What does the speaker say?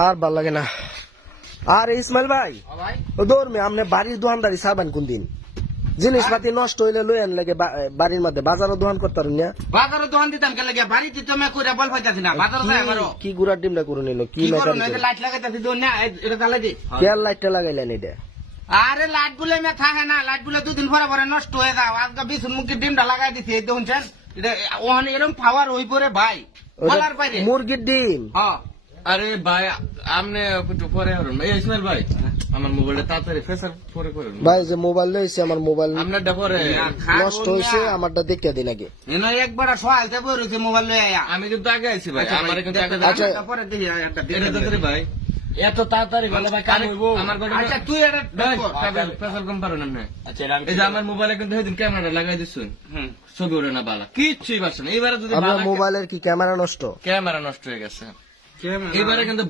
আর ভাল লাগে না। আর ইসমাইল ভাই ও দৌড় আপনি বাড়ির দোকানদারি চাবেন কোন দিন? জিনিসপাতি নষ্ট হইলে লই আন লাগে বাড়ির মধ্যে বাজারও দোকান করতে পারেন না? বাজারও দোকান দিতাম কে লাগে বাড়িতে তো আমি কইরা বল পাইতাছি না বাজার যায় আমারও কি গুড়ার ডিমটা করে নিল? কি লাইট লাগাইতাছি তো না এটা জ্বালাই দি কেয়ার লাইটটা লাগাইলেন এটা? আরে লাইট গুলো মে থাকে না লাইট গুলো দুদিন পরে পরে নষ্ট হয়ে যাও আজকে বিছুন মুখে ডিমটা লাগাই দিছি এই দেখুন এটা ওখানে এরকম পাওয়ার হই পরে ভাই বলার বাইরে মুরগির ডিম। হ্যাঁ আরে ভাই আপনি একটু পরে হরুন এই ইসমাইল ভাই আমার মোবাইলটা তাড়াতাড়ি ফেসার পরে করুন ভাই যে মোবাইল লইছে আমার মোবাইল আপনারটা পরে নষ্ট হয়েছে আমারটা দেখতে দিন আগে। এনে একবার সহায়তা বইছে মোবাইল লয়ে আয়া আমি কিন্তু আগে আইছি ভাই আমার কিন্তু আচ্ছা পরে দেখি একটা এটা তাড়াতাড়ি ভাই এত তাড়াতাড়ি বলে ভাই কাম হইব। আমার ঘরে আচ্ছা তুই এটা ফেসার কম পারেন আপনি আচ্ছা এই যে আমার মোবাইলে কিন্তু সেদিন ক্যামেরাটা লাগাই দিচ্ছেন হুম ছবি ওঠে না বালা কিচ্ছুই পারছে না এবারে যদি আপনার মোবাইলের কি ক্যামেরা নষ্ট? ক্যামেরা নষ্ট হয়ে গেছে এবারে কিন্তু